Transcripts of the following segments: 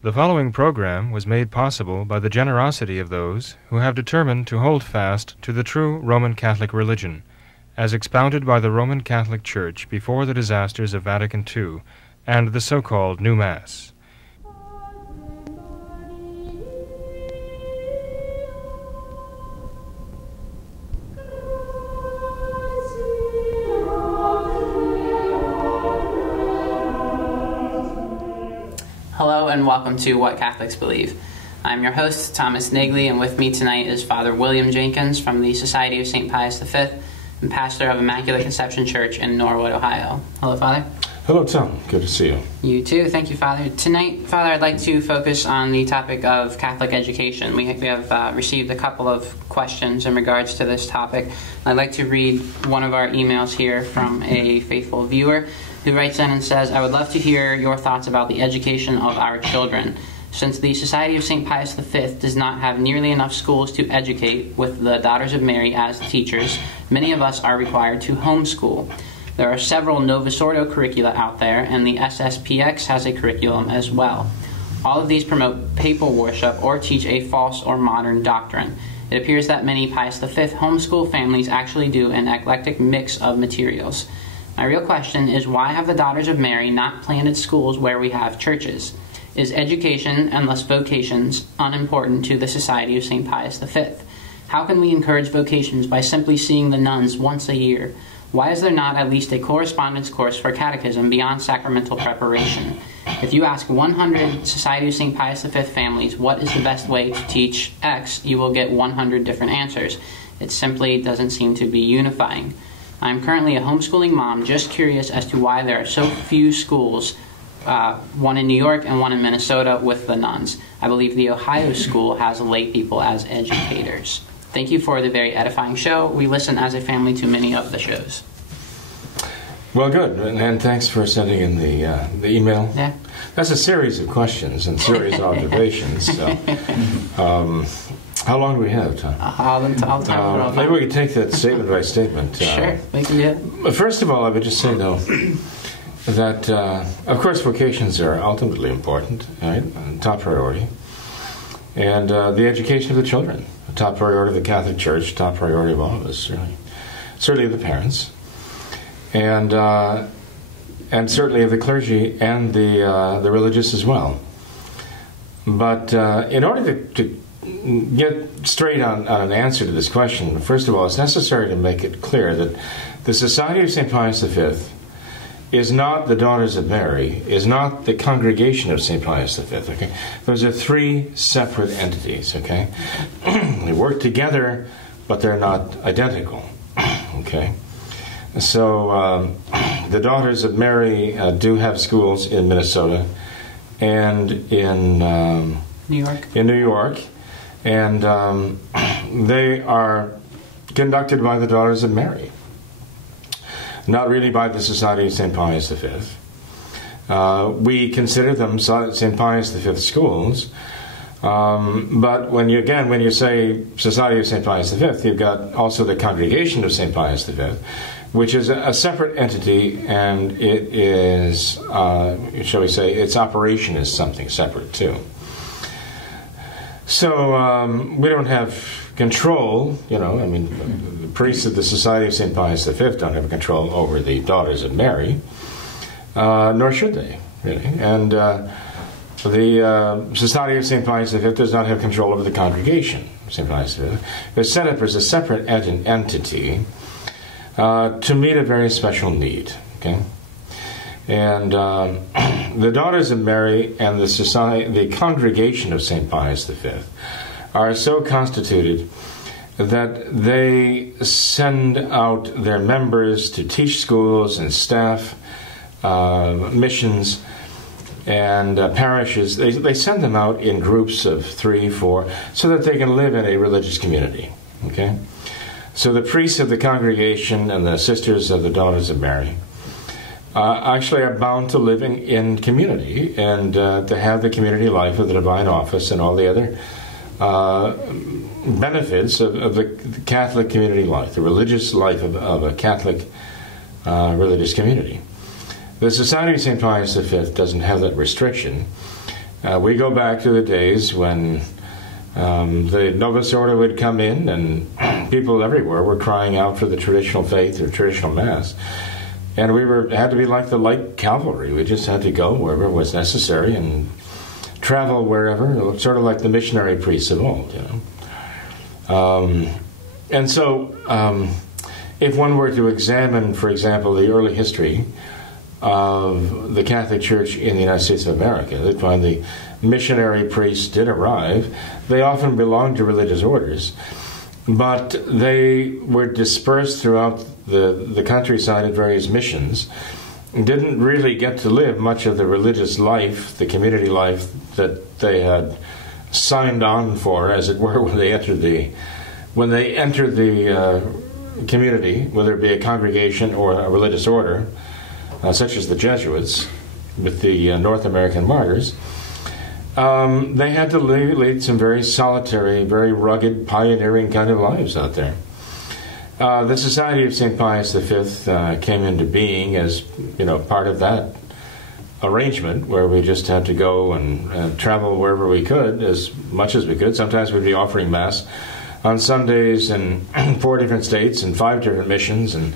The following program was made possible by the generosity of those who have determined to hold fast to the true Roman Catholic religion, as expounded by the Roman Catholic Church before the disasters of Vatican II and the so-called New Mass. Hello and welcome to What Catholics Believe. I'm your host, Thomas Naegele, and with me tonight is Father William Jenkins from the Society of St. Pius V and pastor of Immaculate Conception Church in Norwood, Ohio. Hello, Father. Hello, Tom. Good to see you. You too. Thank you, Father. Tonight, Father, I'd like to focus on the topic of Catholic education. We have received a couple of questions in regards to this topic. I'd like to read one of our emails here from a faithful viewer who writes in and says, I would love to hear your thoughts about the education of our children. Since the Society of St. Pius V does not have nearly enough schools to educate with the Daughters of Mary as teachers, many of us are required to homeschool. There are several Novus Ordo curricula out there, and the SSPX has a curriculum as well. All of these promote papal worship or teach a false or modern doctrine. It appears that many Pius V homeschool families actually do an eclectic mix of materials. My real question is, why have the Daughters of Mary not planted schools where we have churches? Is education, and thus vocations, unimportant to the Society of St. Pius V? How can we encourage vocations by simply seeing the nuns once a year? Why is there not at least a correspondence course for catechism beyond sacramental preparation? If you ask 100 Society of St. Pius V families what is the best way to teach X, you will get 100 different answers. It simply doesn't seem to be unifying. I'm currently a homeschooling mom, just curious as to why there are so few schools, one in New York and one in Minnesota with the nuns. I believe the Ohio school has lay people as educators. Thank you for the very edifying show. We listen as a family to many of the shows. Well, good, and thanks for sending in the email. Yeah. That's a series of questions and series of observations. So, how long do we have, Tom? I'll talk maybe we could take that statement by statement. Sure, we can do it. First of all, I would just say, though, that, of course, vocations are ultimately important, right? Top priority. And the education of the children, top priority of the Catholic Church, top priority of all of us, certainly of the parents, and certainly of the clergy and the religious as well. But in order to get straight on an answer to this question, first of all, it's necessary to make it clear that the Society of St. Pius V is not the Daughters of Mary, is not the Congregation of St. Pius V, okay? Those are three separate entities, okay? They work together, but they're not identical, okay? So the Daughters of Mary do have schools in Minnesota and in New York, and they are conducted by the Daughters of Mary, not really by the Society of St. Pius V. We consider them St. Pius V schools, but when you say Society of St. Pius V, you've got also the Congregation of St. Pius V, which is a separate entity, and it is, shall we say, its operation is something separate too. So we don't have control, the priests of the Society of St. Pius V don't have control over the Daughters of Mary, nor should they, really. And the Society of St. Pius V does not have control over the Congregation of St. Pius V. They're set up as a separate entity to meet a very special need, okay? And the Daughters of Mary and the Congregation of St. Pius V are so constituted that they send out their members to teach schools and staff missions and parishes. They send them out in groups of 3, 4, so that they can live in a religious community. Okay, so the priests of the congregation and the sisters of the Daughters of Mary actually are bound to living in community and to have the community life of the divine office and all the other benefits of the Catholic community life, the religious life of a Catholic religious community. The Society of St. Pius V doesn't have that restriction, We go back to the days when the Novus Ordo would come in, and people everywhere were crying out for the traditional faith or traditional Mass. And we had to be like the light cavalry. We just had to go wherever was necessary and travel wherever, sort of like the missionary priests of old, And so, if one were to examine, for example, the early history of the Catholic Church in the United States of America, they'd find the missionary priests did arrive. They often belonged to religious orders, but they were dispersed throughout the countryside at various missions, didn't really get to live much of the religious life, the community life that they had signed on for, as it were, when they entered the community, whether it be a congregation or a religious order, such as the Jesuits with the North American martyrs. They had to lead some very solitary, very rugged, pioneering kind of lives out there. The Society of St. Pius V came into being as, part of that arrangement, where we just had to go and travel wherever we could, as much as we could. Sometimes we'd be offering Mass on Sundays in 4 different states and 5 different missions, and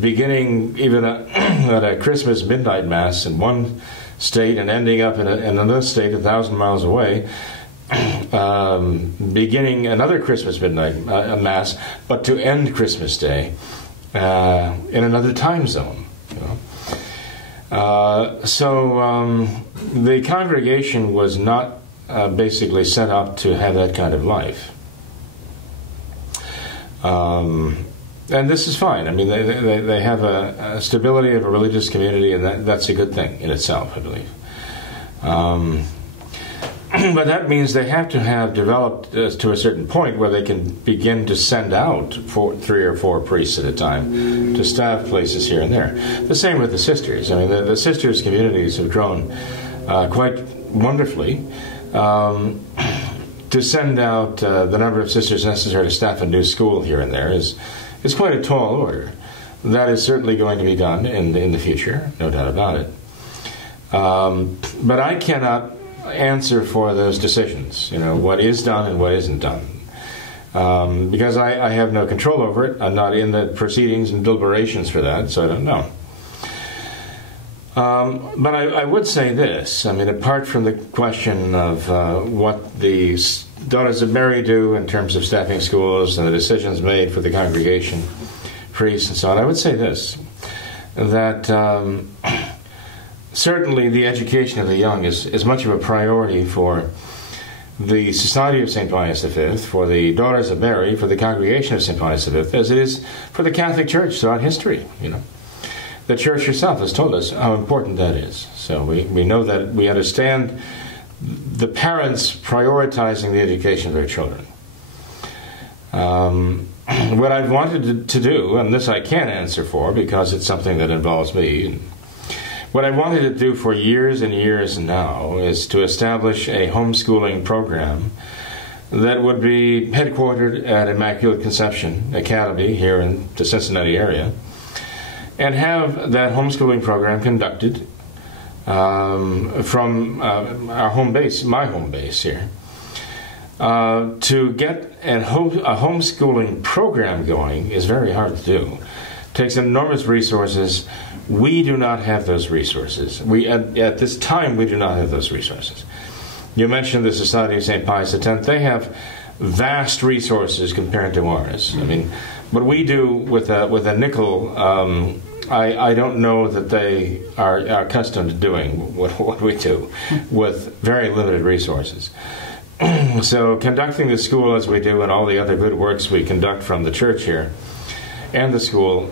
beginning even at a Christmas midnight Mass in one state and ending up in another state 1,000 miles away, beginning another Christmas midnight Mass, but to end Christmas Day in another time zone. So the congregation was not basically set up to have that kind of life. And this is fine. I mean, they have a stability of a religious community, and that's a good thing in itself, I believe. But that means they have to have developed to a certain point where they can begin to send out 3 or 4 priests at a time to staff places here and there. The same with the sisters. I mean, the sisters' communities have grown quite wonderfully. To send out the number of sisters necessary to staff a new school here and there is quite a tall order. That is certainly going to be done in the future, no doubt about it. But I cannot answer for those decisions, what is done and what isn't done. Because I have no control over it. I'm not in the proceedings and deliberations for that, so I don't know. But I would say this. I mean, apart from the question of what the Daughters of Mary do in terms of staffing schools and the decisions made for the congregation, priests, and so on, I would say this, that certainly the education of the young is much of a priority for the Society of St. Pius V, for the Daughters of Mary, for the Congregation of St. Pius V, as it is for the Catholic Church throughout history, The Church herself has told us how important that is. So we know that, we understand the parents prioritizing the education of their children. What I've wanted to do, and this I can't answer for because it's something that involves me, what I wanted to do for years and years now is to establish a homeschooling program that would be headquartered at Immaculate Conception Academy here in the Cincinnati area, and have that homeschooling program conducted from our home base, my home base here. To get a homeschooling program going is very hard to do. It takes enormous resources. We do not have those resources. At this time, we do not have those resources. You mentioned the Society of St. Pius X. They have vast resources compared to ours. I mean, what we do with a nickel, I don't know that they are accustomed to doing what we do with very limited resources. So conducting the school as we do and all the other good works we conduct from the church here and the school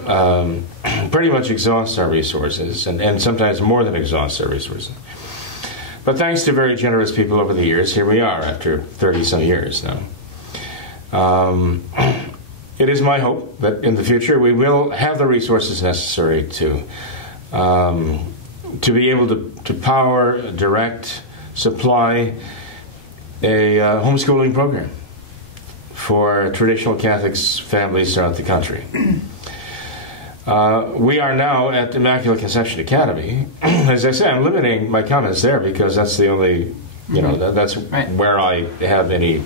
pretty much exhausts our resources, and sometimes more than exhausts our resources. But thanks to very generous people over the years, here we are after 30-some years now. It is my hope that in the future we will have the resources necessary to be able to power, direct, supply a homeschooling program for traditional Catholic families throughout the country. We are now at Immaculate Conception Academy. As I say, I'm limiting my comments there because that's the only, that's right. Where I have any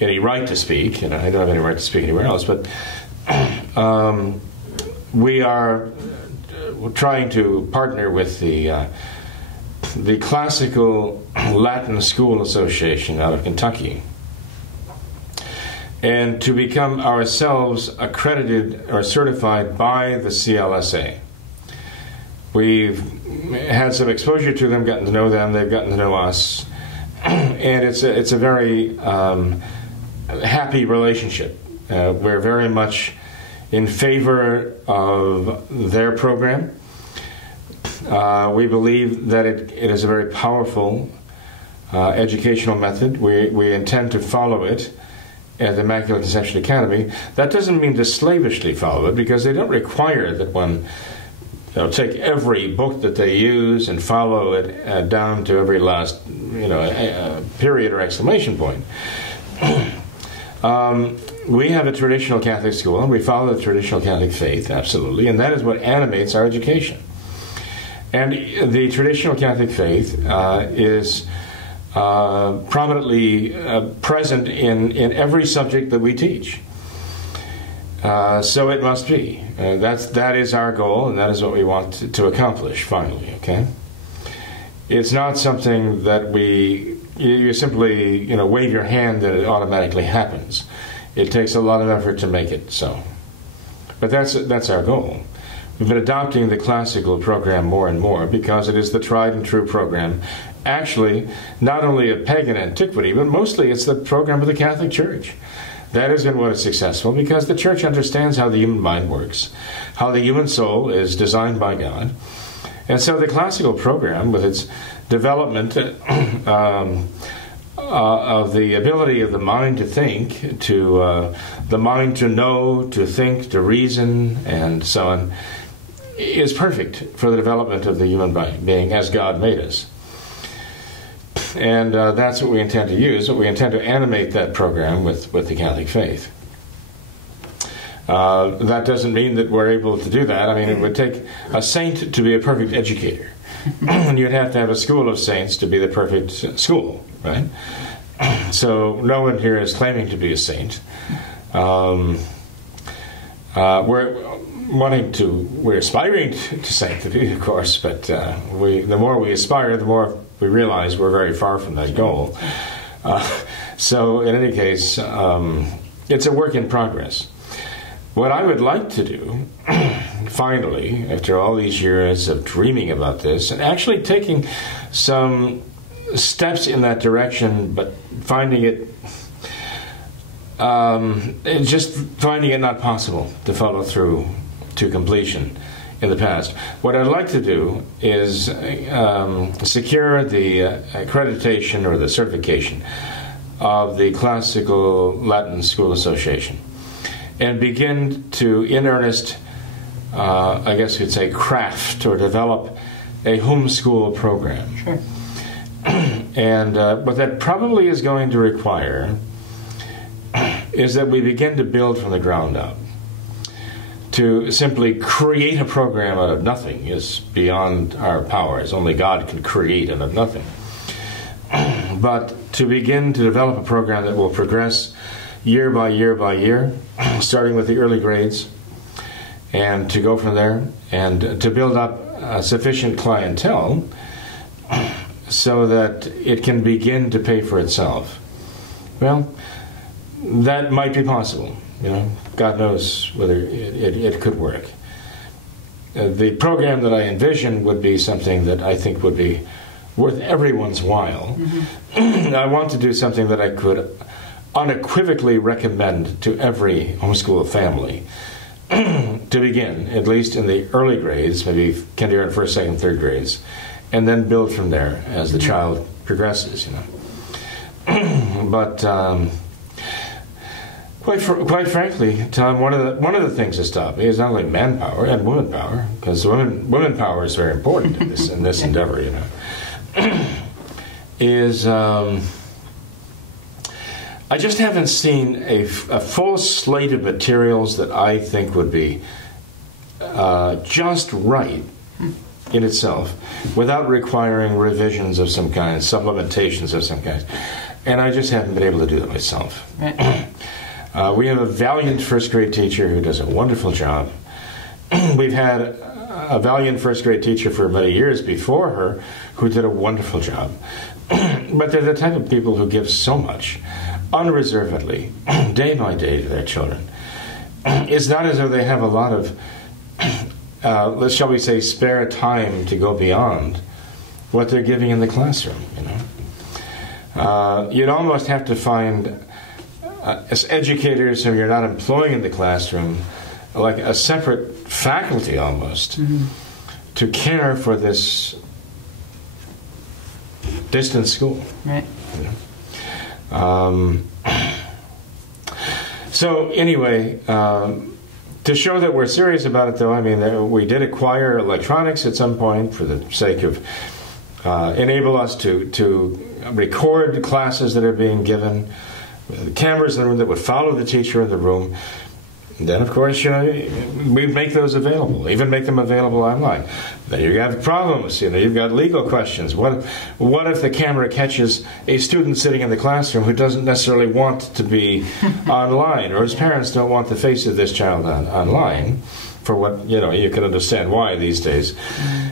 right to speak. I don't have any right to speak anywhere else. But we are trying to partner with the Classical Latin School Association out of Kentucky, and to become ourselves accredited or certified by the CLSA. We've had some exposure to them, gotten to know them, they've gotten to know us, and it's a very happy relationship. We're very much in favor of their program. We believe that it is a very powerful educational method. We intend to follow it at the Immaculate Conception Academy. That doesn't mean to slavishly follow it, because they don't require that one take every book that they use and follow it down to every last period or exclamation point. We have a traditional Catholic school, and we follow the traditional Catholic faith, absolutely, and that is what animates our education. And the traditional Catholic faith is prominently present in every subject that we teach. So it must be. That is our goal, and that is what we want to accomplish finally. Okay. It's not something that you simply wave your hand and it automatically happens. It takes a lot of effort to make it so. But that's our goal. We've been adopting the classical program more and more because it is the tried and true program. Actually, not only of pagan antiquity, but mostly it's the program of the Catholic Church. That has been what is successful because the Church understands how the human mind works, how the human soul is designed by God. And so the classical program, with its development of the ability of the mind to think, to the mind to know, to think, to reason, and so on, is perfect for the development of the human being as God made us. And that's what we intend to use. We intend to animate that program with the Catholic faith. That doesn't mean that we're able to do that. I mean, it would take a saint to be a perfect educator. And you'd have to have a school of saints to be the perfect school, right? So no one here is claiming to be a saint. We're aspiring to sanctity, of course, but the more we aspire, the more we realize we're very far from that goal. So in any case, it's a work in progress. What I would like to do, finally, after all these years of dreaming about this, and actually taking some steps in that direction, but finding it not possible to follow through to completion in the past. What I'd like to do is secure the accreditation or the certification of the Classical Latin School Association and begin to, in earnest, I guess you'd say, craft or develop a homeschool program. Sure. And what that probably is going to require is that we begin to build from the ground up. To simply create a program out of nothing is beyond our powers. Only God can create out of nothing. But to begin to develop a program that will progress year by year by year, starting with the early grades, and to go from there, and to build up a sufficient clientele so that it can begin to pay for itself. Well, that might be possible. God knows whether it could work. The program that I envision would be something that I think would be worth everyone's while. Mm-hmm. I want to do something that I could unequivocally recommend to every homeschool family to begin, at least in the early grades, maybe kindergarten, first, second, third grades, and then build from there as the child progresses. But quite frankly, Tom, one of the things that stopped me is not only manpower and woman power, because women power is very important in this endeavor. Is I just haven't seen a full slate of materials that I think would be just right in itself, without requiring revisions of some kind, supplementations of some kind. And I just haven't been able to do that myself. Right. We have a valiant first grade teacher who does a wonderful job. We've had a valiant first grade teacher for many years before her who did a wonderful job. But they're the type of people who give so much, unreservedly, day by day to their children. It's not as though they have a lot of, shall we say, spare time to go beyond what they're giving in the classroom, you know. You'd almost have to find, as educators whom you're not employing in the classroom, like a separate faculty almost, to care for this distant school. Right. You know? So anyway, to show that we're serious about it, though, I mean, we did acquire electronics at some point for the sake of enable us to record classes that are being given, cameras in the room that would follow the teacher in the room. And then, of course, you know, we make those available, even make them available online. Then you have problems. You know, you've got legal questions. What if the camera catches a student sitting in the classroom who doesn't necessarily want to be online, or his parents don't want the face of this child online? For what, you know, you can understand why these days.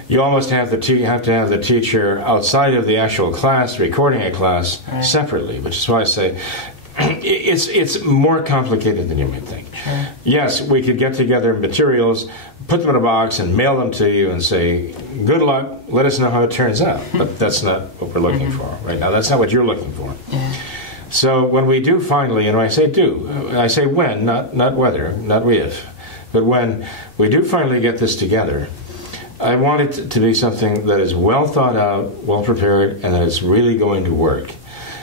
You almost have to have the teacher outside of the actual class recording a class separately, which is why I say it's more complicated than you might think. Sure. Yes, we could get together materials, put them in a box, and mail them to you and say, good luck, let us know how it turns out. But that's not what we're looking for right now. That's not what you're looking for. Yeah. So when we do finally, and I say when, not whether, not if, but when we do finally get this together, I want it to be something that is well thought out, well prepared, and that it's really going to work.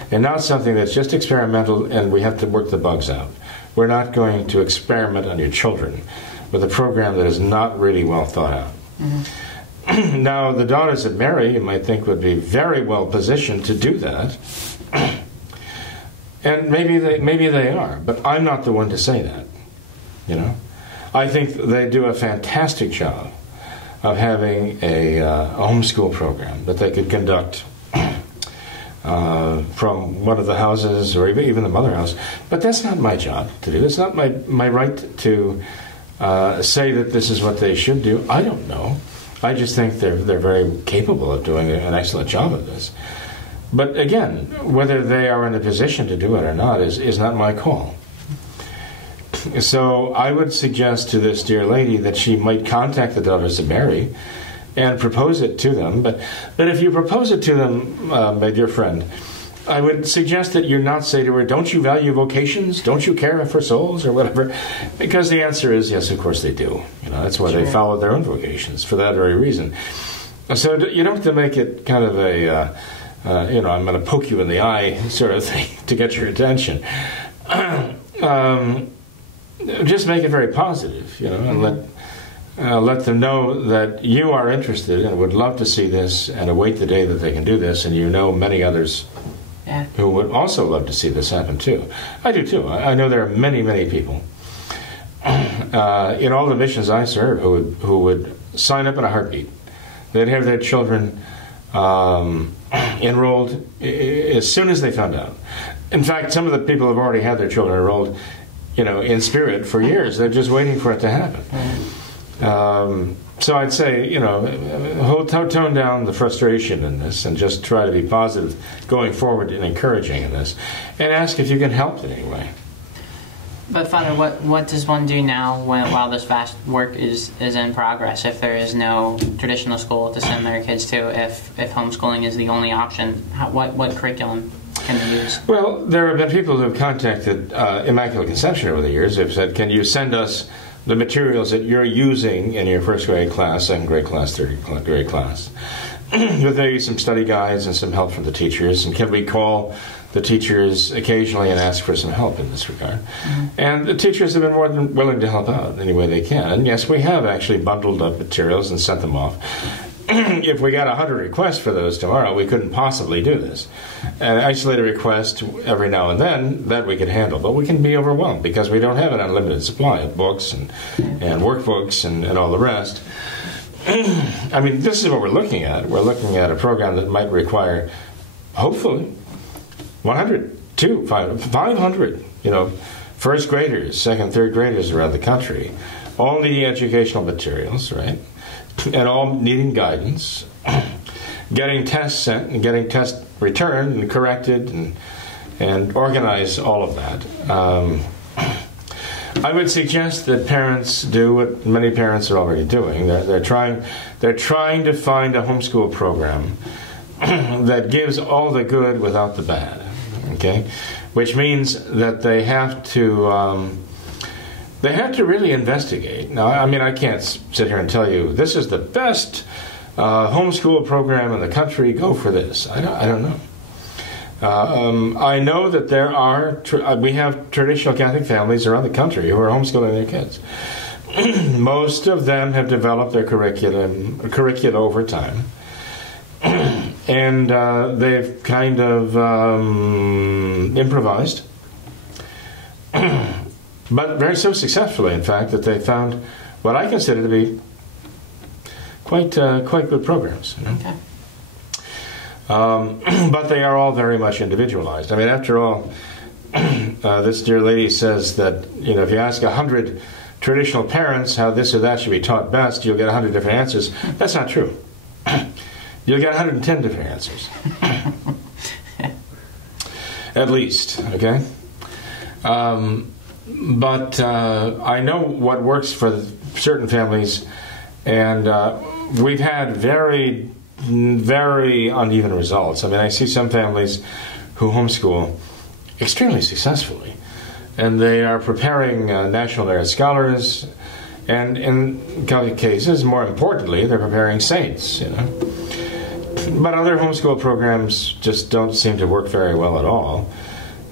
And not something that's just experimental and we have to work the bugs out. We're not going to experiment on your children with a program that is not really well thought out. Now, the daughters of Mary, you might think, would be very well positioned to do that. And maybe they are, but I'm not the one to say that. You know, I think they do a fantastic job of having a homeschool program that they could conduct from one of the houses or even the mother house. But that's not my job to do. It's not my right to say that this is what they should do. I don't know. I just think they're very capable of doing an excellent job of this. But again, whether they are in a position to do it or not is not my call. So I would suggest to this dear lady that she might contact the daughters of Mary and propose it to them. But if you propose it to them, my dear friend, I would suggest that you not say to her, don't you value vocations? Don't you care for souls or whatever? Because the answer is yes, of course they do. You know, that's why they followed their own vocations for that very reason. So you don't have to make it kind of a, you know, I'm going to poke you in the eye sort of thing to get your attention. Just make it very positive, you know, and let them know that you are interested and would love to see this and await the day that they can do this, and you know many others who would also love to see this happen too. I do too. I know there are many, many people in all the missions I serve who would sign up in a heartbeat. They'd have their children enrolled as soon as they found out. In fact, some of the people have already had their children enrolled, you know, in spirit for years. They're just waiting for it to happen. So I'd say, you know, tone down the frustration in this and just try to be positive going forward and encouraging in this, and ask if you can help in any way. But Father, what does one do now while this vast work is in progress? If there is no traditional school to send their kids to, if homeschooling is the only option, what curriculum can they use? Well, there have been people who have contacted Immaculate Conception over the years. They've said, can you send us the materials that you're using in your first grade class, second grade class, third grade class, with maybe some study guides and some help from the teachers, and can we call the teachers occasionally and ask for some help in this regard? And the teachers have been more than willing to help out any way they can. And yes, we have actually bundled up materials and sent them off. if we got 100 requests for those tomorrow, we couldn't possibly do this. An isolated request every now and then, that we could handle. But we can be overwhelmed because we don't have an unlimited supply of books and workbooks and all the rest. I mean, this is what we're looking at. We're looking at a program that might require, hopefully, 100, 500, first graders, second, third graders around the country, all needing educational materials, right? And all needing guidance, getting tests sent and getting tests returned and corrected and organize all of that. I would suggest that parents do what many parents are already doing. They're trying to find a homeschool program that gives all the good without the bad. Okay, which means that they have to really investigate. Now, I mean, I can't sit here and tell you this is the best homeschool program in the country. Go for this. I don't know. I know that we have traditional Catholic families around the country who are homeschooling their kids. Most of them have developed their curricula over time. And they've kind of improvised, but very so successfully, in fact, that they found what I consider to be quite good programs. Okay. But they are all very much individualized. I mean, after all, this dear lady says that if you ask 100 traditional parents how this or that should be taught best, you'll get 100 different answers. That's not true. You'll get 110 different answers. At least, okay? But I know what works for certain families, and we've had very, very uneven results. I mean, I see some families who homeschool extremely successfully, and they are preparing National Merit Scholars, and in Catholic cases, more importantly, they're preparing saints, But other homeschool programs just don't seem to work very well at all.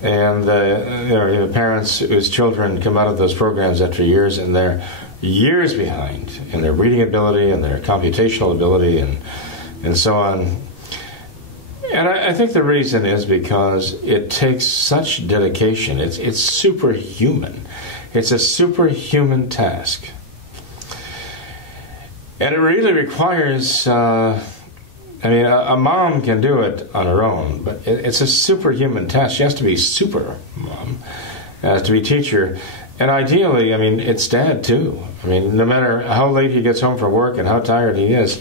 And there are parents whose children come out of those programs after years, and they're years behind in their reading ability and their computational ability and so on. And I think the reason is because it takes such dedication. It's superhuman. It's a superhuman task. And it really requires... a mom can do it on her own, but it's a superhuman task. She has to be super mom, has to be teacher, and ideally, it's dad too. No matter how late he gets home from work and how tired he is,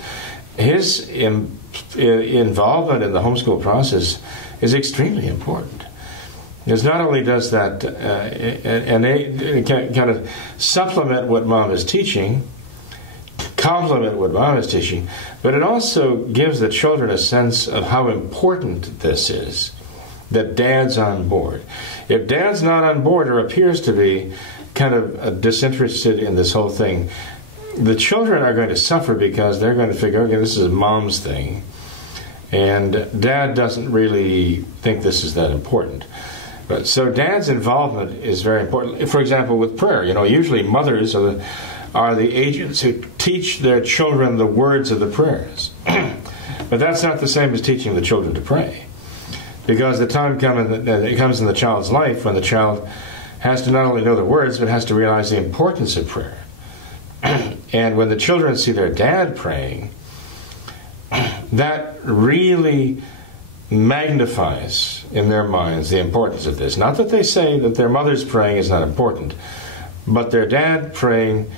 his involvement in the homeschool process is extremely important. Because not only does that kind of supplement what mom is teaching, complement what mom is teaching, but it also gives the children a sense of how important this is, that dad's on board. If dad's not on board or appears to be kind of disinterested in this whole thing, the children are going to suffer because they're going to figure, okay, this is mom's thing, and dad doesn't really think this is that important. But so dad's involvement is very important. For example, with prayer, usually mothers are the agents who teach their children the words of the prayers. But that's not the same as teaching the children to pray. Because the time comes in the child's life when the child has to not only know the words, but has to realize the importance of prayer. And when the children see their dad praying, that really magnifies in their minds the importance of this. Not that they say that their mother's praying is not important, but their dad praying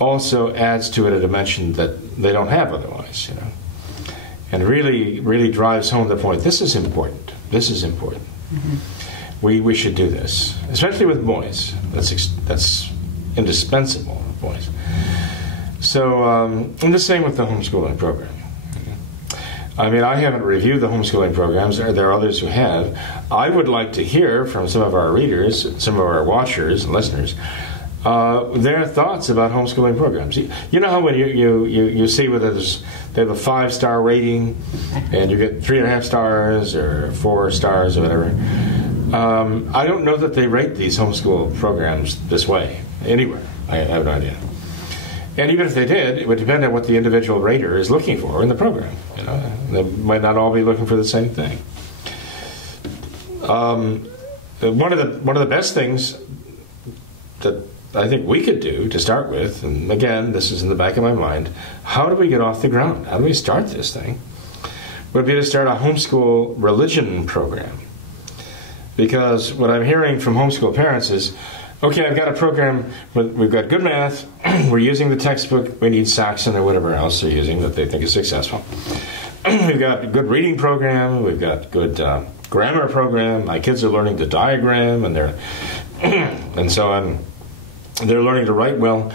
also adds to it a dimension that they don't have otherwise, and really, really drives home the point. This is important. This is important. Mm-hmm. We should do this, especially with boys. That's indispensable with boys. So, and the same with the homeschooling program. I haven't reviewed the homeschooling programs. There are others who have. I would like to hear from some of our readers, some of our watchers and listeners, their thoughts about homeschooling programs. You know how when you see whether they have a 5-star rating and you get 3.5 stars or 4 stars or whatever. I don't know that they rate these homeschool programs this way anywhere. I have no idea. And even if they did, it would depend on what the individual rater is looking for in the program. You know, they might not all be looking for the same thing. One of the best things that I think we could do to start with, and again, this is in the back of my mind, how do we get off the ground? How do we start this thing? Would be to start a homeschool religion program. Because what I'm hearing from homeschool parents is, okay, I've got a program, we've got good math, we're using the textbook, we need Saxon or whatever else they're using that they think is successful. We've got a good reading program, we've got good grammar program, my kids are learning to diagram, and they're and so on. They're learning to write well,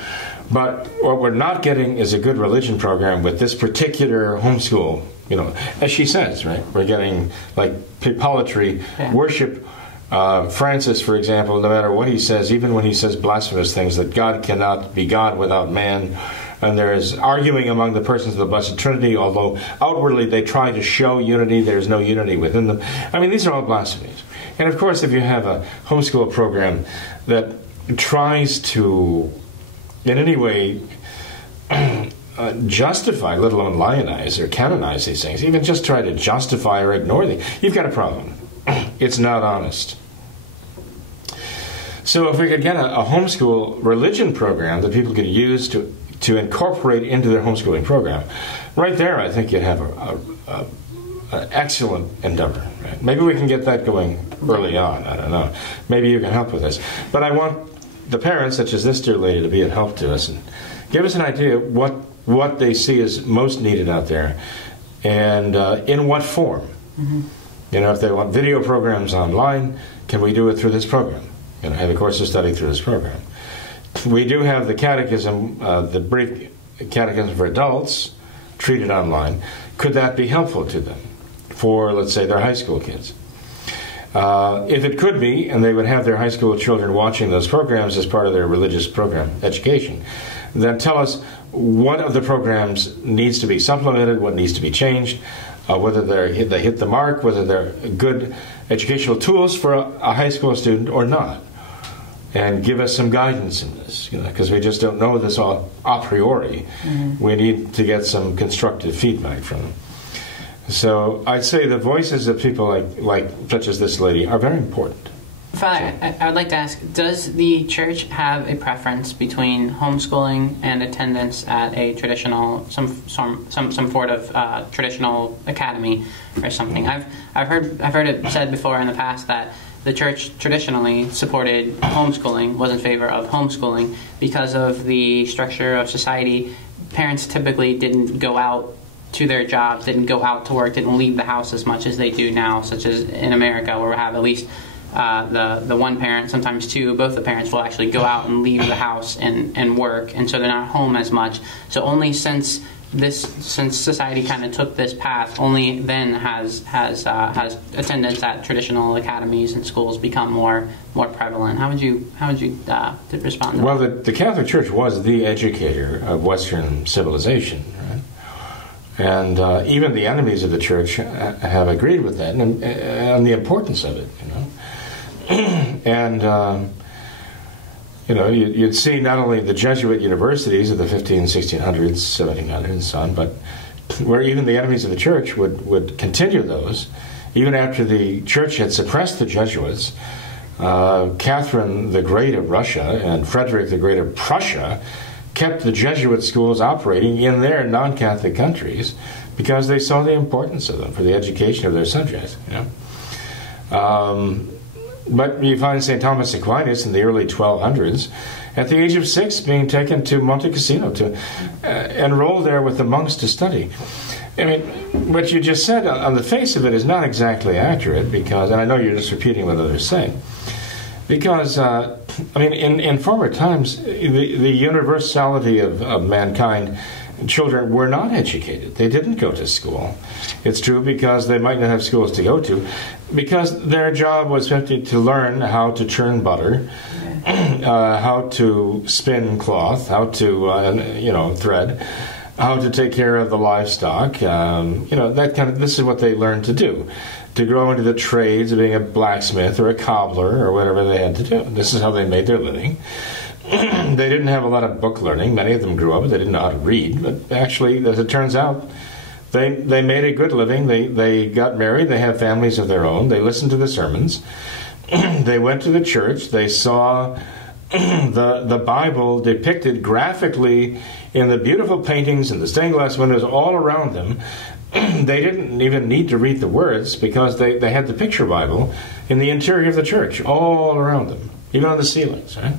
but what we're not getting is a good religion program with this particular homeschool. You know, as she says, right? We're getting like poetry, worship. Francis, for example, no matter what he says, even when he says blasphemous things, that God cannot be God without man, and there is arguing among the persons of the Blessed Trinity, although outwardly they try to show unity, there's no unity within them. I mean, these are all blasphemies. And of course, if you have a homeschool program that tries to, in any way, justify, let alone lionize or canonize these things, even just try to justify or ignore them, you've got a problem. It's not honest. So if we could get a homeschool religion program that people could use to incorporate into their homeschooling program, right there I think you'd have an excellent endeavor. Right? Maybe we can get that going early on. I don't know. Maybe you can help with this. But I want the parents, such as this dear lady, to be of help to us and give us an idea of what they see is most needed out there, and in what form. Mm-hmm. You know, if they want video programs online, can we do it through this program? You know, have a course of study through this program. We do have the catechism, the brief catechism for adults, treated online. Could that be helpful to them for, let's say, their high school kids? If it could be, and they would have their high school children watching those programs as part of their religious program education, then tell us what of the programs needs to be supplemented, what needs to be changed, whether they hit the mark, whether they're good educational tools for a high school student or not. And give us some guidance in this, you know, because we just don't know this all a priori. Mm-hmm. We need to get some constructive feedback from them. So I'd say the voices of people like such as this lady are very important. Father, I would like to ask, does the church have a preference between homeschooling and attendance at a traditional, some sort of traditional academy or something? I've heard it said before in the past that the church traditionally supported homeschooling, was in favor of homeschooling because of the structure of society. Parents typically didn't go out to their jobs, didn't go out to work, didn't leave the house as much as they do now, such as in America, where we have at least the one parent, sometimes two, both the parents will actually go out and leave the house and work, and so they're not home as much. So only since society kind of took this path, only then has attendance at traditional academies and schools become more prevalent. How would you respond to that? Well, the Catholic Church was the educator of Western civilization, right? And even the enemies of the Church have agreed with that and the importance of it, you know. And you know, you'd see not only the Jesuit universities of the 1600s, 1700s, and so on, but where even the enemies of the Church would continue those, even after the Church had suppressed the Jesuits. Catherine the Great of Russia and Frederick the Great of Prussia kept the Jesuit schools operating in their non-Catholic countries because they saw the importance of them for the education of their subjects. You know? But you find St. Thomas Aquinas in the early 1200s, at the age of 6, being taken to Monte Cassino to enroll there with the monks to study. I mean, what you just said on the face of it is not exactly accurate, because, and I know you're just repeating what others say, because, I mean, in former times, the universality of mankind, children were not educated. They didn't go to school. It's true because they might not have schools to go to, because their job was simply to learn how to churn butter, how to spin cloth, how to, thread, how to take care of the livestock, that kind of, this is what they learned to do, to grow into the trades of being a blacksmith or a cobbler or whatever they had to do. This is how they made their living. They didn't have a lot of book learning. Many of them grew up, they didn't know how to read. But actually, as it turns out, they made a good living. They got married. They have families of their own. They listened to the sermons. They went to the church. They saw the Bible depicted graphically in the beautiful paintings and the stained glass windows all around them. They didn't even need to read the words because they had the picture Bible in the interior of the church all around them, even on the ceilings, right?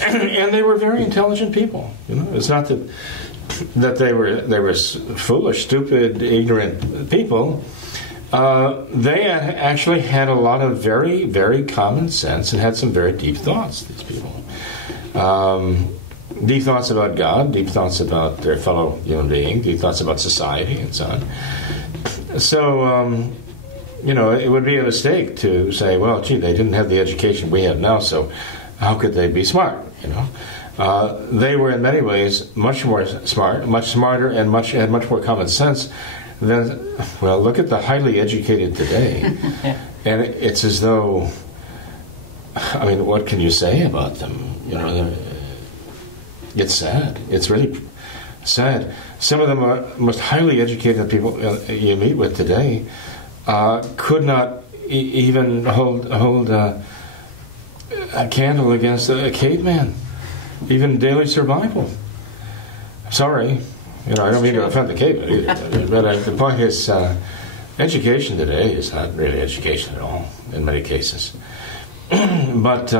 And they were very intelligent people. It's not that they were foolish, stupid, ignorant people. They actually had a lot of very, very common sense and had some very deep thoughts, these people. Deep thoughts about God, deep thoughts about their fellow human being, deep thoughts about society, and so on. So, it would be a mistake to say, well, gee, they didn't have the education we have now, so how could they be smart, They were in many ways much more smart, much smarter, and had much more common sense than, well, look at the highly educated today. Yeah. And it's as though, what can you say about them? It's sad. It's really sad. Some of the most highly educated people you meet with today could not even hold a candle against a caveman, even daily survival. Sorry, I don't mean to offend the caveman either, but the point is, education today is not really education at all in many cases. But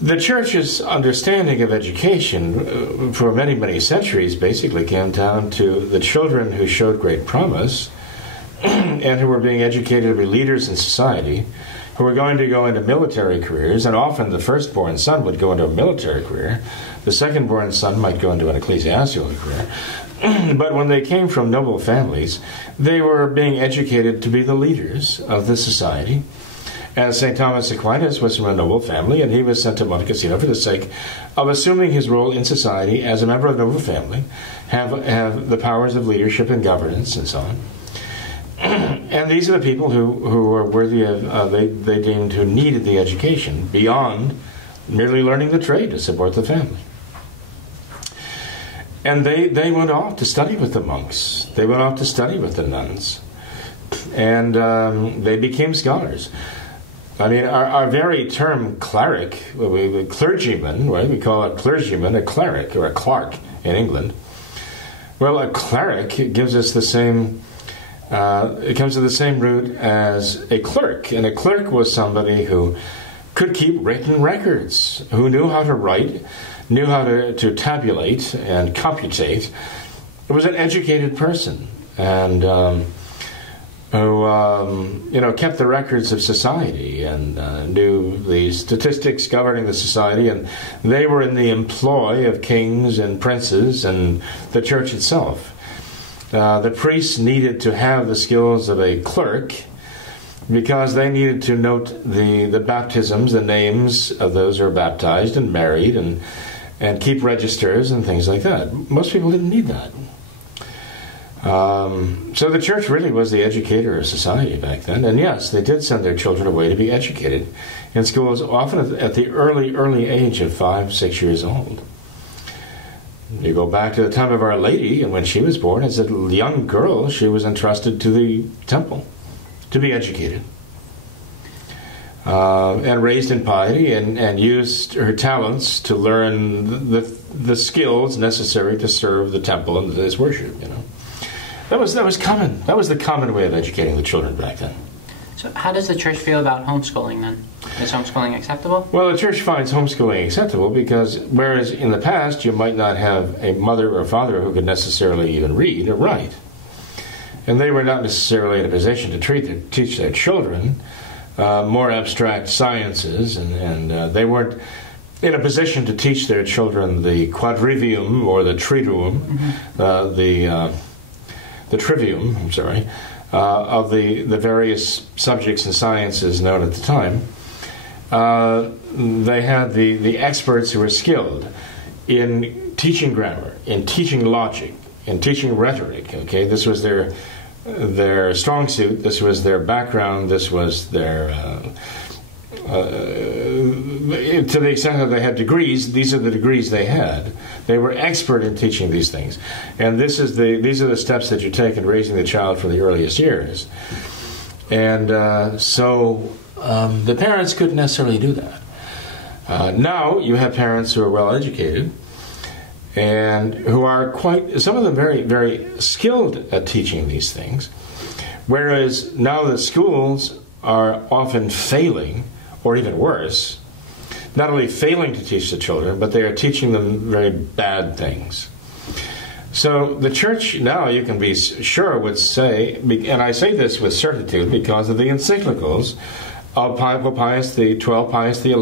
the church's understanding of education for many, many centuries basically came down to the children who showed great promise and who were being educated to be leaders in society, who were going to go into military careers, and often the firstborn son would go into a military career, the secondborn son might go into an ecclesiastical career. But when they came from noble families, they were being educated to be the leaders of the society. As St. Thomas Aquinas was from a noble family, and he was sent to Monte Cassino for the sake of assuming his role in society as a member of a noble family, have the powers of leadership and governance and so on. And these are the people who were worthy of, they deemed who needed the education beyond merely learning the trade to support the family. And they went off to study with the monks. They went off to study with the nuns. And they became scholars. Our very term cleric, clergyman, right? We call a clergyman a cleric or a clerk in England. Well, a cleric gives us the same, it comes to the same root as a clerk. And a clerk was somebody who could keep written records, who knew how to write, knew how to tabulate and computate. It was an educated person, and who kept the records of society and knew the statistics governing the society, and they were in the employ of kings and princes and the church itself. The priests needed to have the skills of a clerk because they needed to note the baptisms, the names of those who are baptized and married, and keep registers and things like that. Most people didn't need that. So the church really was the educator of society back then. And yes, they did send their children away to be educated in schools, often at the early age of 5, 6 years old. You go back to the time of Our Lady, and when she was born, as a young girl, she was entrusted to the temple to be educated. And raised in piety, and used her talents to learn the skills necessary to serve the temple and his worship, That was common. That was the common way of educating the children back then. So how does the church feel about homeschooling then? Is homeschooling acceptable? Well, the church finds homeschooling acceptable because whereas in the past you might not have a mother or father who could necessarily even read or write, and they were not necessarily in a position to teach their children more abstract sciences, and they weren't in a position to teach their children the quadrivium or the triduum, the trivium, of the various subjects and sciences known at the time. They had the experts who were skilled in teaching grammar, in teaching logic, in teaching rhetoric. Okay, this was their strong suit. This was their background. This was their to the extent that they had degrees, these are the degrees they had. They were expert in teaching these things. And these are the steps that you take in raising the child from the earliest years. And so the parents couldn't necessarily do that. Now you have parents who are well educated and who are some of them very, very skilled at teaching these things. Whereas now the schools are often failing, or even worse, not only failing to teach the children, but they are teaching them very bad things. So the church now, you can be sure, would say, and I say this with certitude because of the encyclicals of Pope Pius XII, Pius XI,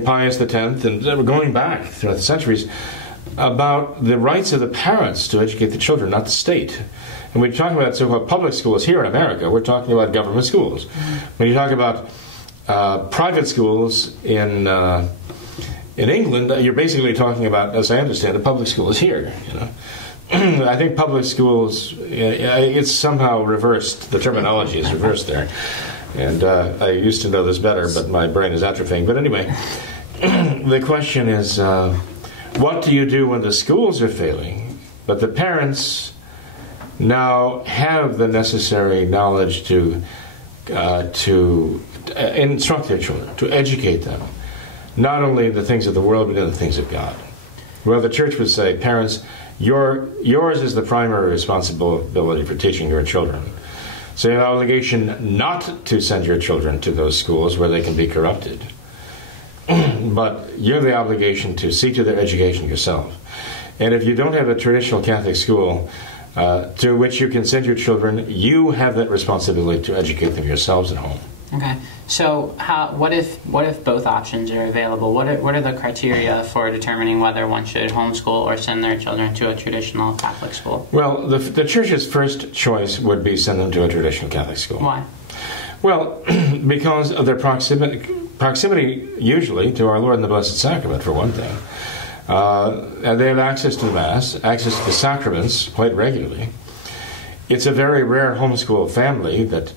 Pius X, and going back throughout the centuries, about the rights of the parents to educate the children, not the state. And we're talking about so-called public schools here in America. We're talking about government schools. When you talk about private schools in England, you're basically talking about, as I understand, the public schools here. You know, I think public schools, it's somehow reversed. The terminology is reversed there, and I used to know this better, but my brain is atrophying. But anyway, the question is, what do you do when the schools are failing, but the parents now have the necessary knowledge to instruct their children, to educate them, not only in the things of the world, but in the things of God? Well, the church would say, parents, yours is the primary responsibility for teaching your children. So you have an obligation not to send your children to those schools where they can be corrupted. But you have the obligation to see to their education yourself. And if you don't have a traditional Catholic school to which you can send your children, you have that responsibility to educate them yourselves at home. Okay. So what if both options are available? What are the criteria for determining whether one should homeschool or send their children to a traditional Catholic school? Well, the church's first choice would be send them to a traditional Catholic school. Why? Well, because of their proximity usually to our Lord and the Blessed Sacrament, for one thing. And they have access to the Mass, access to the sacraments quite regularly. It's a very rare homeschool family that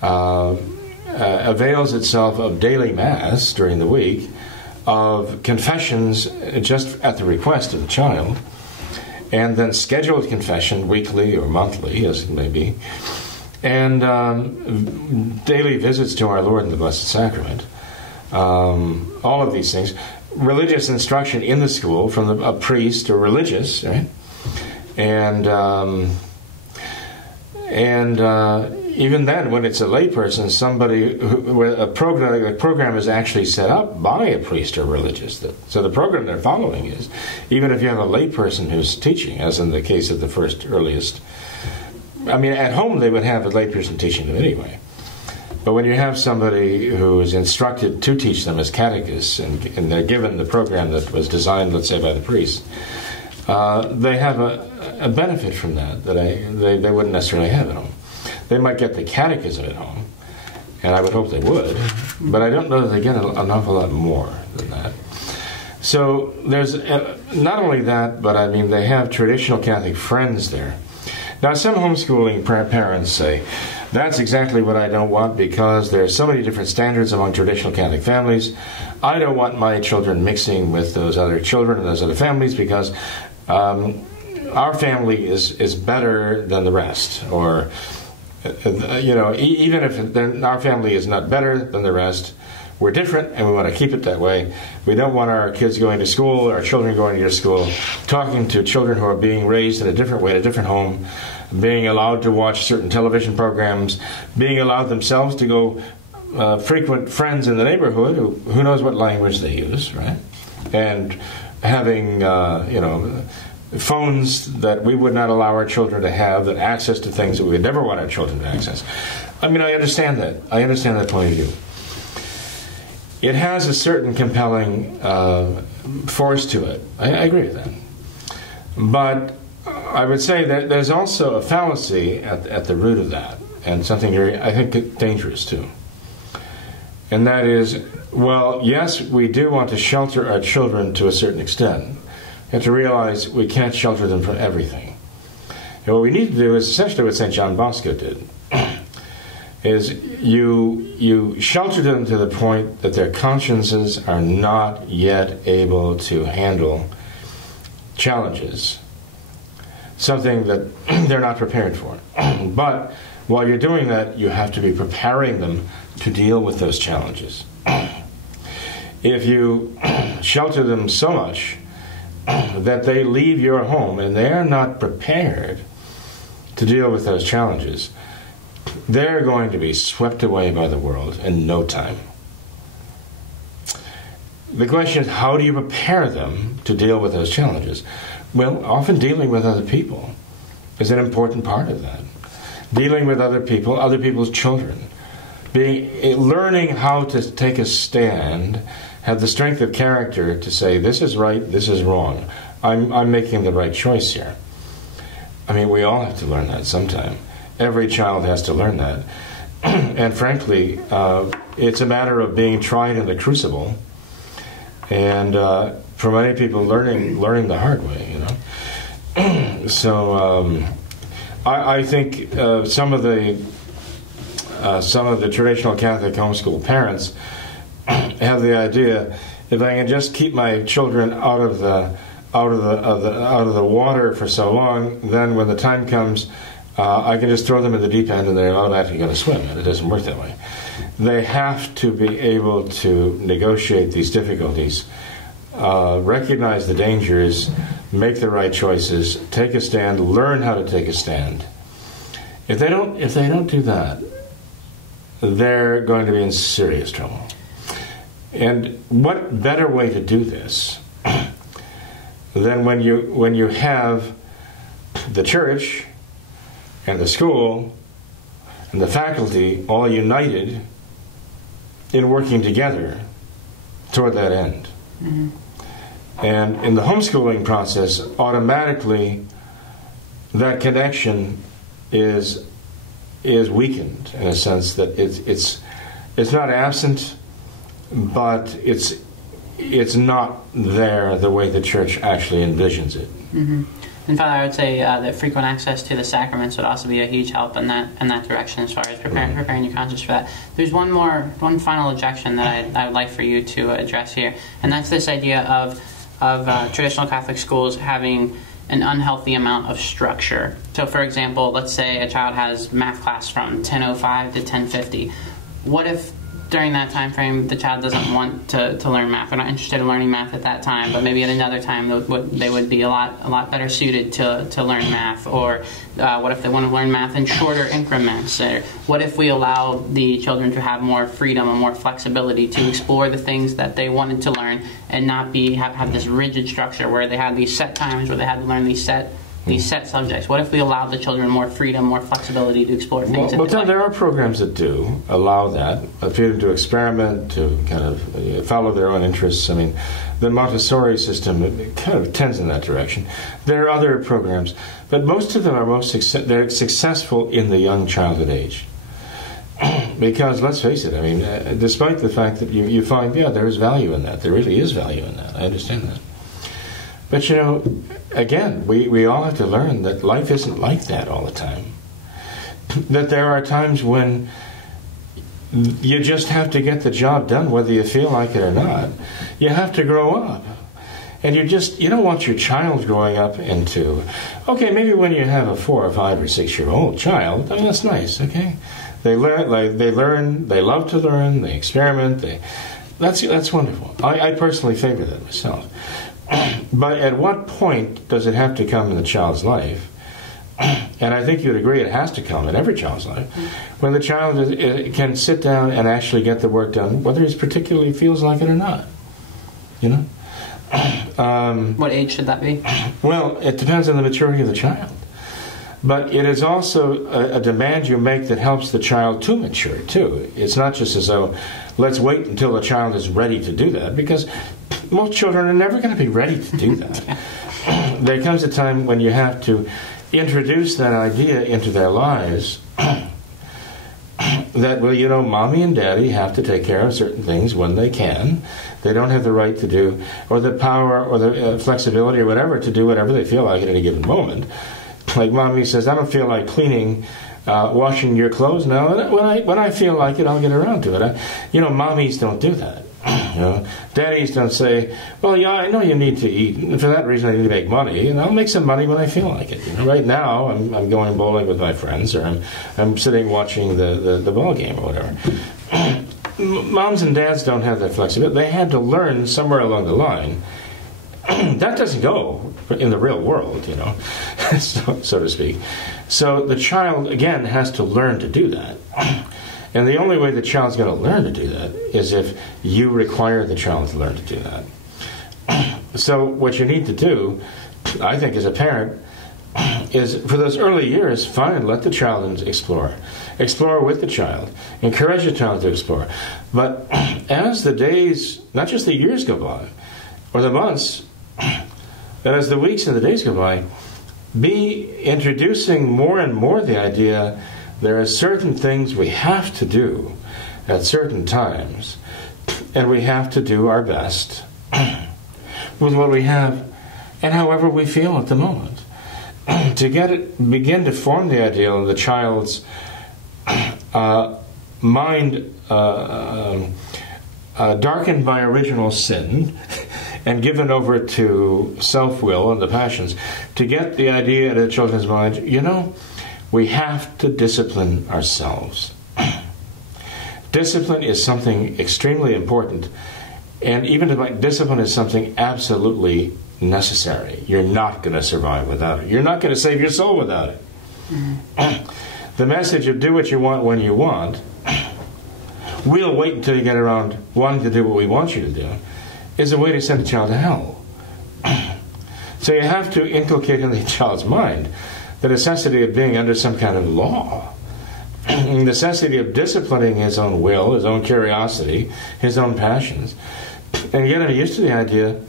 avails itself of daily Mass during the week, of confessions just at the request of the child, and then scheduled confession weekly or monthly, as it may be, and daily visits to our Lord and the Blessed Sacrament. All of these things. Religious instruction in the school from a priest or religious, right? And even then, when it's a layperson, a program is actually set up by a priest or religious. So the program they're following is, even if you have a layperson who's teaching, as in the case of the first earliest. I mean, at home they would have a layperson teaching them anyway. But when you have somebody who is instructed to teach them as catechists, and they're given the program that was designed, let's say, by the priest, they have a benefit from that they wouldn't necessarily have at home. They might get the catechism at home, and I would hope they would, but I don't know that they get an awful lot more than that. So there's not only that, but I mean, they have traditional Catholic friends there. Now, some homeschooling parents say, that's exactly what I don't want, because there are so many different standards among traditional Catholic families. I don't want my children mixing with those other children and those other families, because our family is better than the rest. Or, even if our family is not better than the rest, we're different, and we want to keep it that way. We don't want our kids going to school, or our children going to your school, talking to children who are being raised in a different way, in a different home, being allowed to watch certain television programs, being allowed themselves to go frequent friends in the neighborhood who knows what language they use, right? And having, phones that we would not allow our children to have, that access to things that we would never want our children to access. I mean, I understand that. I understand that point of view. It has a certain compelling force to it. I agree with that. But I would say that there's also a fallacy at the root of that, and something very, I think, dangerous too. And that is, well, yes, we do want to shelter our children to a certain extent. We have to realize we can't shelter them from everything. And what we need to do is essentially what St. John Bosco did. is you shelter them to the point that their consciences are not yet able to handle challenges, something that they're not prepared for. But while you're doing that, you have to be preparing them to deal with those challenges. If you shelter them so much that they leave your home and they are not prepared to deal with those challenges, they're going to be swept away by the world in no time. The question is, how do you prepare them to deal with those challenges? Well, often dealing with other people is an important part of that. Dealing with other people, other people's children. Learning how to take a stand, have the strength of character to say, this is right, this is wrong. I'm making the right choice here. I mean, we all have to learn that sometime. Every child has to learn that. And frankly, it's a matter of being tried in the crucible. And for many people, learning the hard way, you know. So I think some of the traditional Catholic homeschool parents have the idea, if I can just keep my children out of the water for so long, then when the time comes, I can just throw them in the deep end and they're automatically going to swim. And it doesn't work that way. They have to be able to negotiate these difficulties, recognize the dangers, make the right choices, take a stand, learn how to take a stand. If they don't do that, they're going to be in serious trouble. And what better way to do this than when you have the church and the school and the faculty all united in working together toward that end. Mm-hmm. And in the homeschooling process, automatically that connection is weakened in a sense that it's not absent, but it's not there the way the church actually envisions it. Mm-hmm. And Father, I would say that frequent access to the sacraments would also be a huge help in that direction as far as preparing your conscience for that. There's one final objection that I would like for you to address here, and that's this idea of traditional Catholic schools having an unhealthy amount of structure. So, for example, let's say a child has math class from 10:05 to 10:50. What if during that time frame the child doesn't want to learn math? They're not interested in learning math at that time, but maybe at another time they would be a lot better suited to learn math. Or what if they want to learn math in shorter increments? Or what if we allow the children to have more freedom and more flexibility to explore the things that they wanted to learn and not have this rigid structure where they had these set times where they had to learn these set subjects? What if we allow the children more freedom, more flexibility to explore things? Well, there are programs that do allow that, freedom to experiment, to kind of follow their own interests. I mean, the Montessori system kind of tends in that direction. There are other programs, but most of them are they're successful in the young childhood age. Because, let's face it, I mean, despite the fact that you find, yeah, there is value in that. There really is value in that. I understand that. But, you know, again, we all have to learn that life isn't like that all the time. That there are times when you just have to get the job done whether you feel like it or not. You have to grow up. And you don't want your child growing up into, okay, maybe when you have a 4 or 5 or 6 year old child, I mean, that's nice, okay? They learn, they love to learn, they experiment, that's wonderful. I personally favor that myself. But at what point does it have to come in the child's life? And I think you'd agree it has to come in every child's life, when the child can sit down and actually get the work done, whether he particularly feels like it or not. You know? What age should that be? Well, it depends on the maturity of the child. But it is also a demand you make that helps the child to mature, too. It's not just as though, let's wait until the child is ready to do that, because most children are never going to be ready to do that. There comes a time when you have to introduce that idea into their lives that, well, you know, mommy and daddy have to take care of certain things when they can. They don't have the right to do, or the power, or the flexibility, or whatever, to do whatever they feel like at any given moment. Like mommy says, I don't feel like cleaning Washing your clothes? No, when I feel like it, I'll get around to it. Mommies don't do that. Daddies don't say, well, yeah, I know you need to eat, and for that reason I need to make money, and I'll make some money when I feel like it. Right now, I'm going bowling with my friends, or I'm sitting watching the ball game or whatever. Moms and dads don't have that flexibility. They had to learn somewhere along the line. That doesn't go in the real world, so to speak. So the child, again, has to learn to do that. And the only way the child's going to learn to do that is if you require the child to learn to do that. So what you need to do, I think, as a parent, is for those early years, fine, let the child explore. Explore with the child. Encourage the child to explore. But as the days, not just the years go by, or the months, but as the weeks and the days go by, be introducing more and more the idea there are certain things we have to do at certain times, and we have to do our best with what we have and however we feel at the moment. To begin to form the ideal of the child's mind darkened by original sin and given over to self-will and the passions, to get the idea into the children's mind, we have to discipline ourselves. Discipline is something extremely important, and even discipline is something absolutely necessary. You're not going to survive without it. You're not going to save your soul without it. The message of do what you want when you want, we'll wait until you get around wanting to do what we want you to do, is a way to send a child to hell. So you have to inculcate in the child's mind the necessity of being under some kind of law, the necessity of disciplining his own will, his own curiosity, his own passions, and get him used to the idea,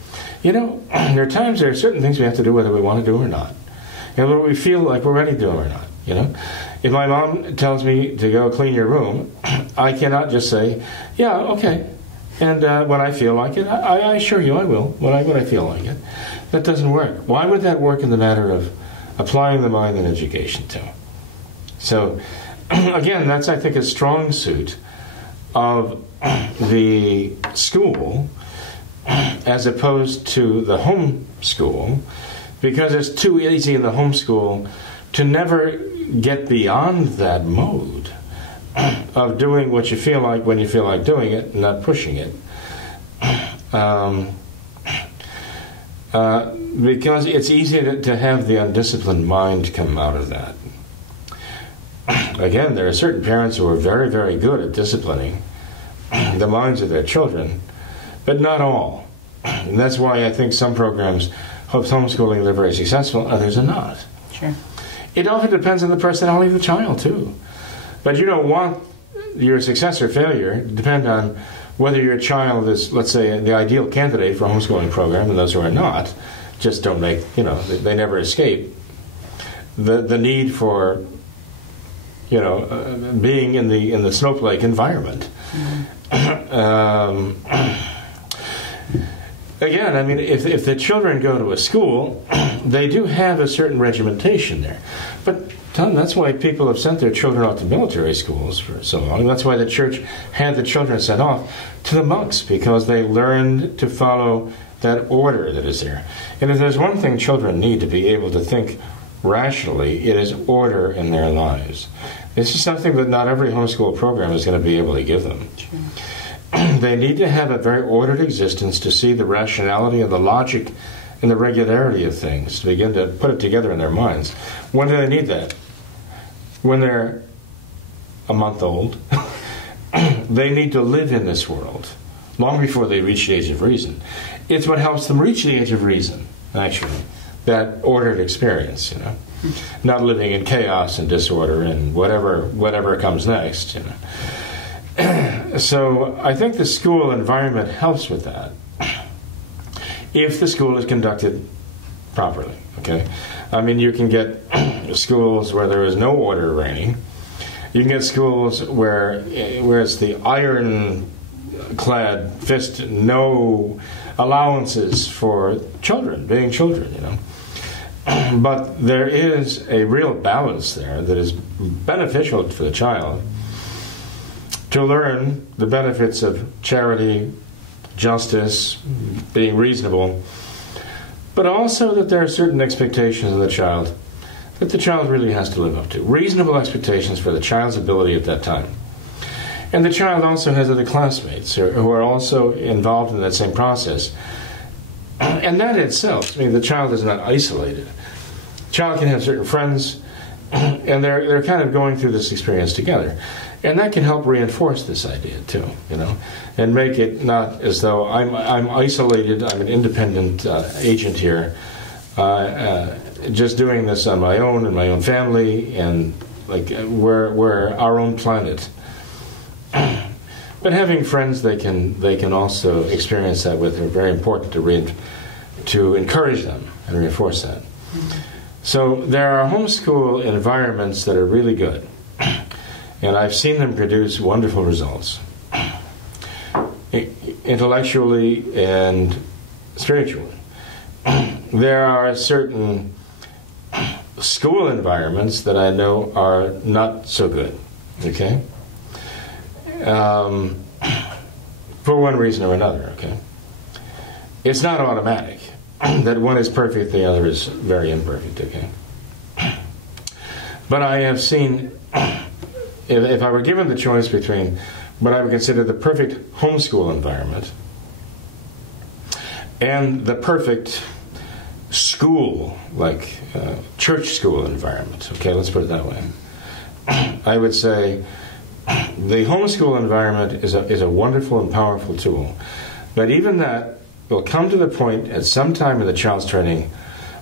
there are certain things we have to do whether we want to do or not, whether we feel like we're ready to do them or not. If my mom tells me to go clean your room, I cannot just say, yeah, okay, and when I feel like it, I assure you I will, when I feel like it. That doesn't work. Why would that work in the matter of applying the mind in education too? So, again, that's, I think, a strong suit of the school as opposed to the homeschool, because it's too easy in the homeschool to never get beyond that mode of doing what you feel like when you feel like doing it, and not pushing it. Because it's easy to have the undisciplined mind come out of that. Again, there are certain parents who are very, very good at disciplining the minds of their children, but not all. And that's why I think some programs of homeschooling are very successful, others are not. Sure. It often depends on the personality of the child, too. But you don't want your success or failure to depend on whether your child is, let's say, the ideal candidate for a homeschooling program, and those who are not just don't make, they never escape the need for, being in the snowflake environment. Again, I mean, if the children go to a school, they do have a certain regimentation there. But that's why people have sent their children off to military schools for so long. That's why the church had the children sent off to the monks, because they learned to follow that order that is there. And if there's one thing children need to be able to think rationally, it is order in their lives. This is something that not every homeschool program is going to be able to give them. Sure. They need to have a very ordered existence to see the rationality and the logic and the regularity of things, to begin to put it together in their minds. When do they need that? When they're a month old. They need to live in this world long before they reach the age of reason. It's what helps them reach the age of reason, actually, that ordered experience, not living in chaos and disorder and whatever comes next. So I think the school environment helps with that, if the school is conducted properly. Okay, I mean, you can get schools where there is no order reigning. You can get schools where it's the iron-clad fist, no allowances for children being children. But there is a real balance there that is beneficial for the child to learn the benefits of charity, justice, being reasonable, but also that there are certain expectations of the child that the child really has to live up to. Reasonable expectations for the child's ability at that time. And the child also has other classmates who are also involved in that same process. And that itself, I mean, the child is not isolated. The child can have certain friends, and they're kind of going through this experience together. And that can help reinforce this idea too, you know, and make it not as though I'm isolated, I'm an independent agent here, just doing this on my own and my own family, and like we're our own planet. But having friends they can also experience that with are very important to encourage them and reinforce that. So there are homeschool environments that are really good. And I've seen them produce wonderful results, intellectually and spiritually. There are certain school environments that I know are not so good, okay? For one reason or another, okay? It's not automatic that one is perfect, the other is very imperfect, okay? But I have seen... If I were given the choice between what I would consider the perfect homeschool environment and the perfect school, like church school environment, okay, let's put it that way, I would say the homeschool environment is a wonderful and powerful tool. But even that will come to the point at some time in the child's training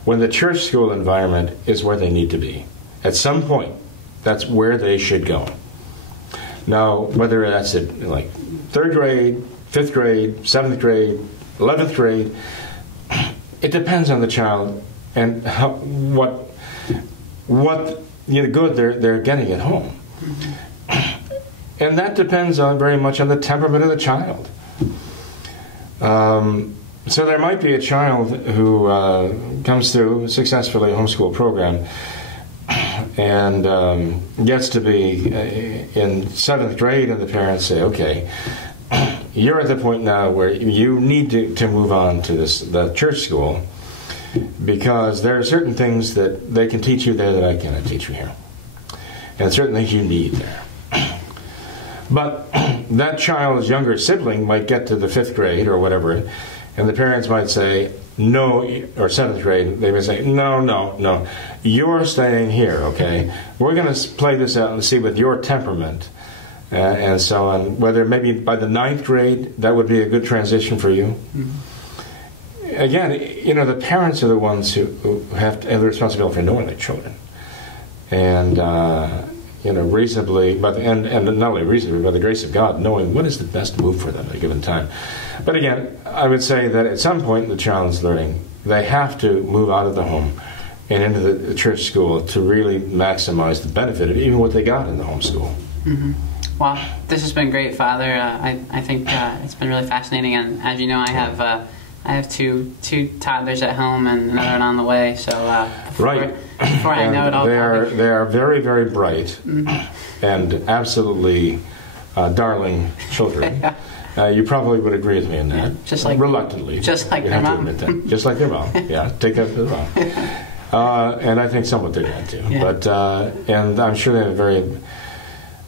when the church school environment is where they need to be. At some point, that's where they should go. Now, whether that's at like 3rd grade, 5th grade, 7th grade, 11th grade, it depends on the child and what good they're getting at home. And that depends very much on the temperament of the child. So there might be a child who comes through successfully a homeschool program and gets to be in 7th grade, and the parents say, okay, you're at the point now where you need to move on to the church school, because there are certain things that they can teach you there that I cannot teach you here, and certain things you need there. But that child's younger sibling might get to the 5th grade or whatever, and the parents might say, no, or 7th grade, they would say, no, you're staying here, okay? We're going to play this out and see with your temperament and so on, whether maybe by the 9th grade that would be a good transition for you. Mm-hmm. Again, you know, the parents are the ones who have the responsibility for knowing their children. And, you know, reasonably, and not only reasonably, by the grace of God, knowing what is the best move for them at a given time. But again, I would say that at some point in the child's learning, they have to move out of the home and into the church school to really maximize the benefit of even what they got in the homeschool. Mm-hmm. Well, this has been great, Father. I think it's been really fascinating, and as you know, I have two toddlers at home and another one on the way. So before I know it all, they are very, very bright, mm-hmm. and absolutely darling children. Yeah. You probably would agree with me in that. Yeah, just like reluctantly, just like their mom. Just like their mom. Yeah, take that to the mom. And I think some with their dad too. Yeah. But and I'm sure they have a very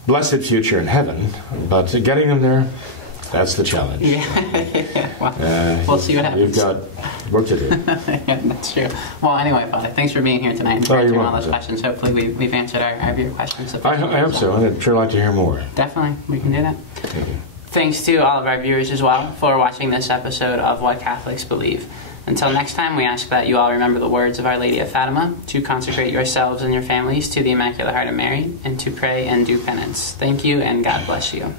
blessed future in heaven. But getting them there, that's the challenge. Yeah. Well, we'll see what happens. You've got work to do. Yeah, that's true. Well, anyway, Father, thanks for being here tonight and for answering all those questions. Hopefully we've answered our viewer questions. I hope so. I'd sure like to hear more. Definitely. We can do that. Thank you. Thanks to all of our viewers as well for watching this episode of What Catholics Believe. Until next time, we ask that you all remember the words of Our Lady of Fatima, to consecrate yourselves and your families to the Immaculate Heart of Mary, and to pray and do penance. Thank you, and God bless you.